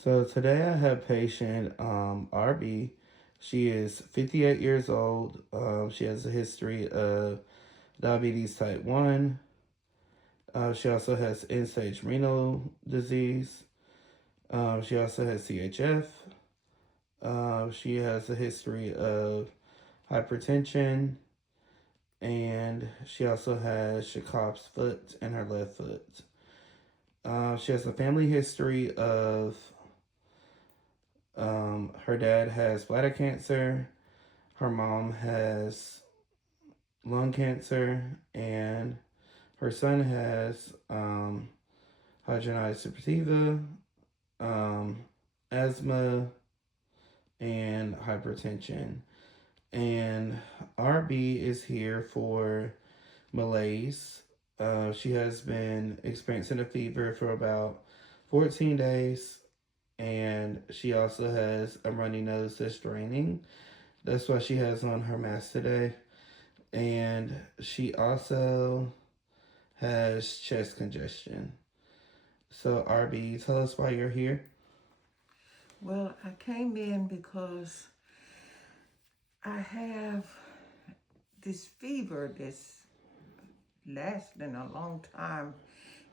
So today I have patient RB. She is 58 years old. She has a history of diabetes type 1. She also has end-stage renal disease. She also has CHF. She has a history of hypertension. And she also has Chekhov's foot in her left foot. She has a family history of her dad has bladder cancer, her mom has lung cancer, and her son has hidradenitis suppurativa, um, asthma, and hypertension. And RB is here for malaise. She has been experiencing a fever for about 14 days, and she also has a runny nose that's draining. That's why she has on her mask today. And she also has chest congestion. So, RB, tell us why you're here. Well, I came in because I have this fever that's lasting a long time,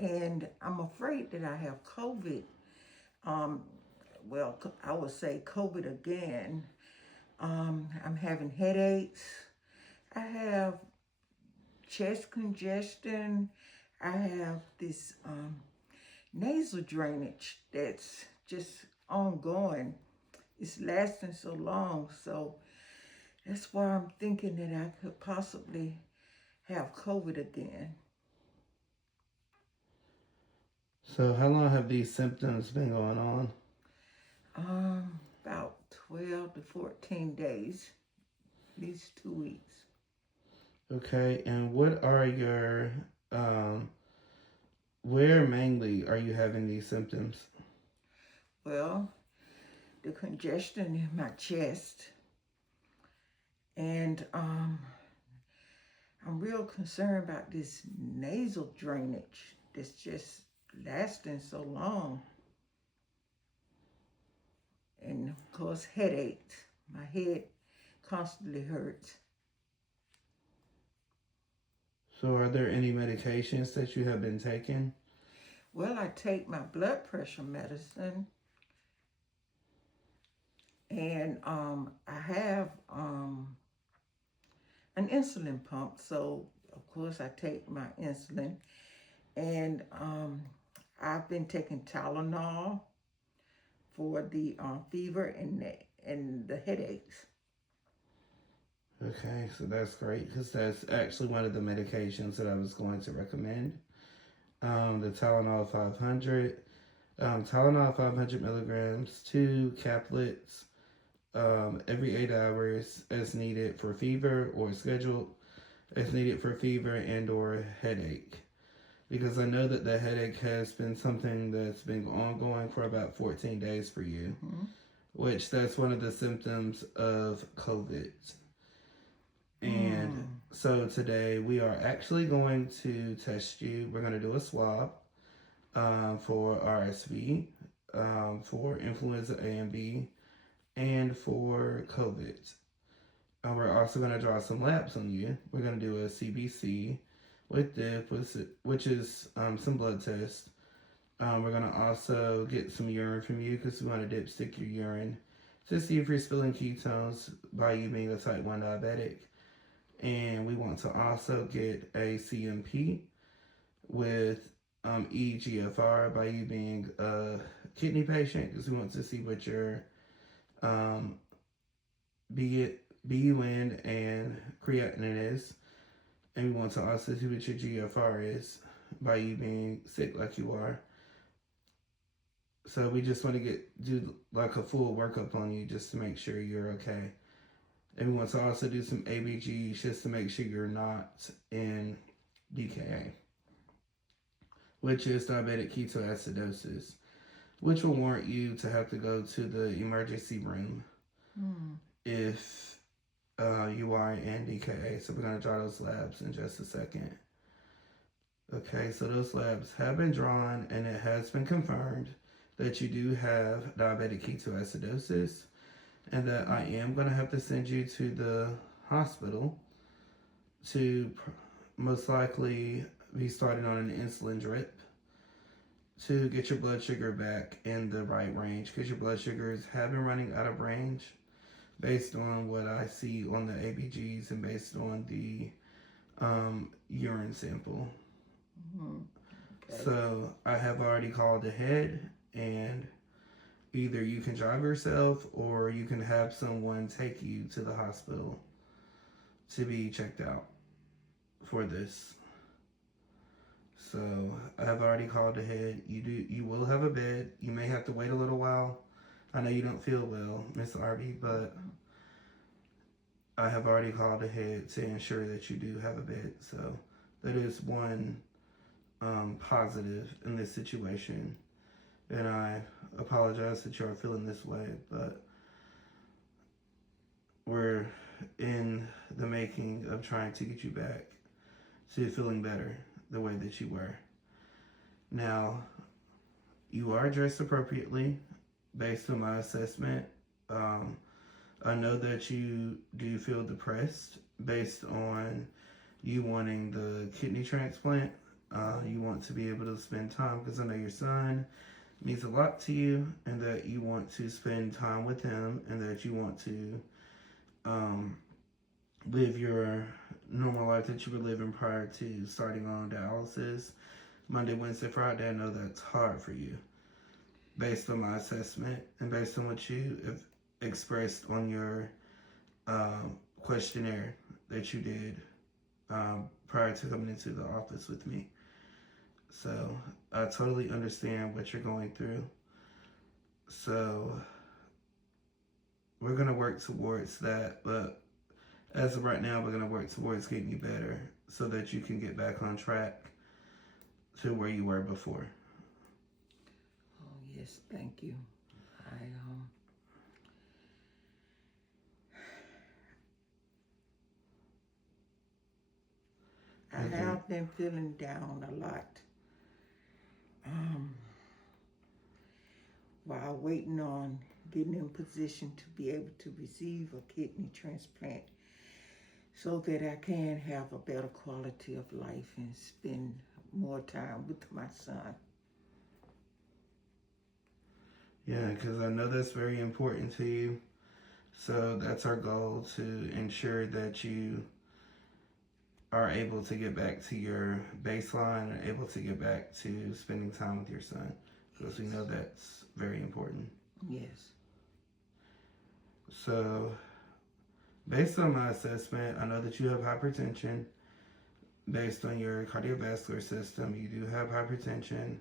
and I'm afraid that I have COVID. Um, I would say COVID again. I'm having headaches. I have chest congestion. I have this nasal drainage that's just ongoing. It's lasting so long, so that's why I'm thinking that I could possibly have COVID again. So, how long have these symptoms been going on? About 12 to 14 days, at least 2 weeks. Okay, and what are your, um, where mainly are you having these symptoms? Well, the congestion in my chest, and I'm real concerned about this nasal drainage that's just lasting so long. And of course, headaches. My head constantly hurts. So, are there any medications that you have been taking? Well, I take my blood pressure medicine, and I have an insulin pump. So, of course, I take my insulin, and I've been taking Tylenol for the fever and the headaches. Okay, so that's great because that's actually one of the medications that I was going to recommend. The Tylenol 500. Tylenol 500 milligrams, two caplets every 8 hours as needed for fever or scheduled as needed for fever and or headache. Because I know that the headache has been something that's been ongoing for about 14 days for you, Mm-hmm. which that's one of the symptoms of COVID. And Mm. so today we are actually going to test you. We're going to do a swab for RSV, for influenza A and B, and for COVID. We're also going to draw some labs on you. We're going to do a CBC with dip, which is some blood tests. We're going to also get some urine from you because we want to dipstick your urine to see if you're spilling ketones by you being a type 1 diabetic. And we want to also get a CMP with EGFR by you being a kidney patient because we want to see what your um, BUN and creatinine is. And we want to also see what your GFR is by you being sick like you are. So we just want to do like a full workup on you just to make sure you're okay. And we want to also do some ABGs just to make sure you're not in DKA, which is diabetic ketoacidosis, which will warrant you to have to go to the emergency room Mm. if you are in DKA. So we're going to draw those labs in just a second. Okay, so those labs have been drawn and it has been confirmed that you do have diabetic ketoacidosis, and that I am going to have to send you to the hospital to most likely be starting on an insulin drip to get your blood sugar back in the right range, because your blood sugars have been running out of range based on what I see on the ABGs and based on the urine sample. Okay. So I have already called ahead, and either you can drive yourself or you can have someone take you to the hospital to be checked out for this. So I have already called ahead. You will have a bed. You may have to wait a little while. I know you don't feel well, Miss Arby, but I have already called ahead to ensure that you do have a bed. So that is one positive in this situation. And I apologize that you are feeling this way, but we're in the making of trying to get you back to feeling better the way that you were. Now, you are dressed appropriately based on my assessment. I know that you do feel depressed based on you wanting the kidney transplant. You want to be able to spend time, because I know your son means a lot to you, and that you want to spend time with him, and that you want to live your normal life that you were living prior to starting on dialysis Monday, Wednesday, Friday. I know that's hard for you based on my assessment and based on what you have expressed on your questionnaire that you did prior to coming into the office with me. So I totally understand what you're going through. So we're going to work towards that, but as of right now, we're going to work towards getting you better so that you can get back on track to where you were before. Oh, yes, thank you. I have been feeling down a lot. While waiting on getting in position to be able to receive a kidney transplant, so that I can have a better quality of life and spend more time with my son. Yeah, because I know that's very important to you. So that's our goal, to ensure that you are able to get back to your baseline and able to get back to spending time with your son, because we know that's very important. Yes. So based on my assessment, I know that you have hypertension. Based on your cardiovascular system, you do have hypertension.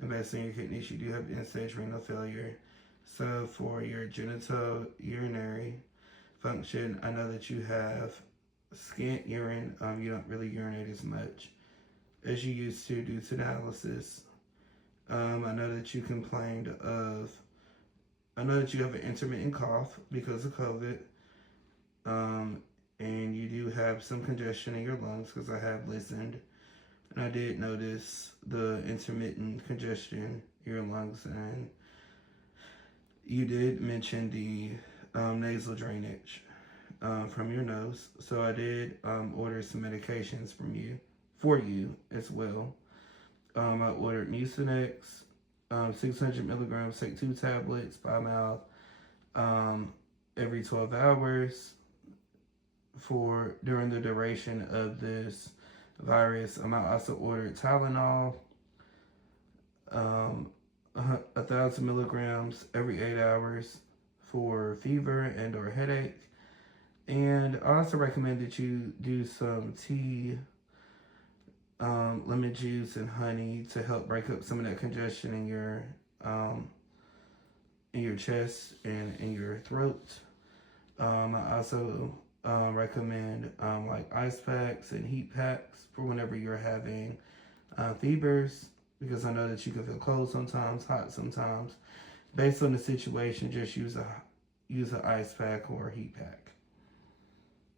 And based on your kidneys, you do have end-stage renal failure. So for your genitourinary function, I know that you have scant urine. You don't really urinate as much as you used to due to dialysis. I know that you complained of, I know that you have an intermittent cough because of COVID. And you do have some congestion in your lungs, because I have listened. And I did notice the intermittent congestion in your lungs, and you did mention the nasal drainage from your nose. So I did order some medications for you as well. I ordered Mucinex, 600 milligrams, take 2 tablets by mouth every 12 hours for during the duration of this virus. I also ordered Tylenol, 1,000 milligrams every 8 hours for fever and or headache. And I also recommend that you do some tea, lemon juice and honey to help break up some of that congestion in your chest and in your throat. I also recommend like ice packs and heat packs for whenever you're having fevers, because I know that you can feel cold sometimes, hot sometimes. Based on the situation, just use an ice pack or a heat pack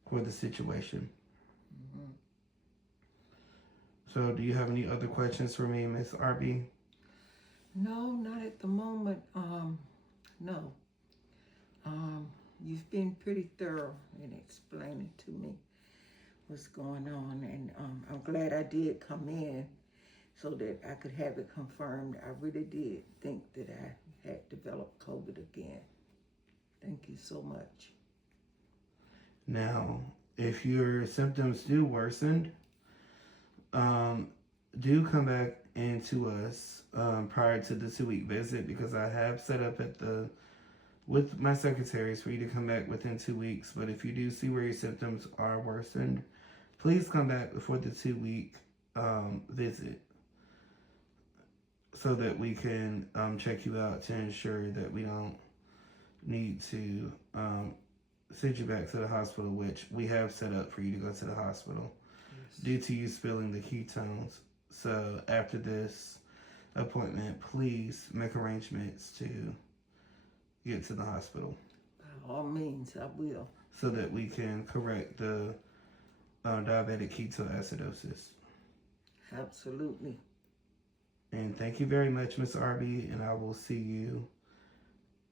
for the situation. Mm-hmm. So do you have any other questions for me, Miss Arby? No, not at at the moment, no. You've been pretty thorough in explaining to me what's going on, and I'm glad I did come in so that I could have it confirmed. I really did think that I had developed COVID again. Thank you so much. Now, if your symptoms do worsen, do come back into us prior to the 2-week visit, because I have set up with my secretaries for you to come back within 2 weeks. But if you do see where your symptoms are worsened, please come back before the 2-week visit so that we can check you out to ensure that we don't need to send you back to the hospital, which we have set up for you to go to the hospital due to you spilling the ketones. So after this appointment, please make arrangements to get to the hospital. By all means, I will. So that we can correct the diabetic ketoacidosis. Absolutely. And thank you very much, Miss Arby, and I will see you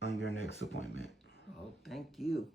on your next appointment. Oh, thank you.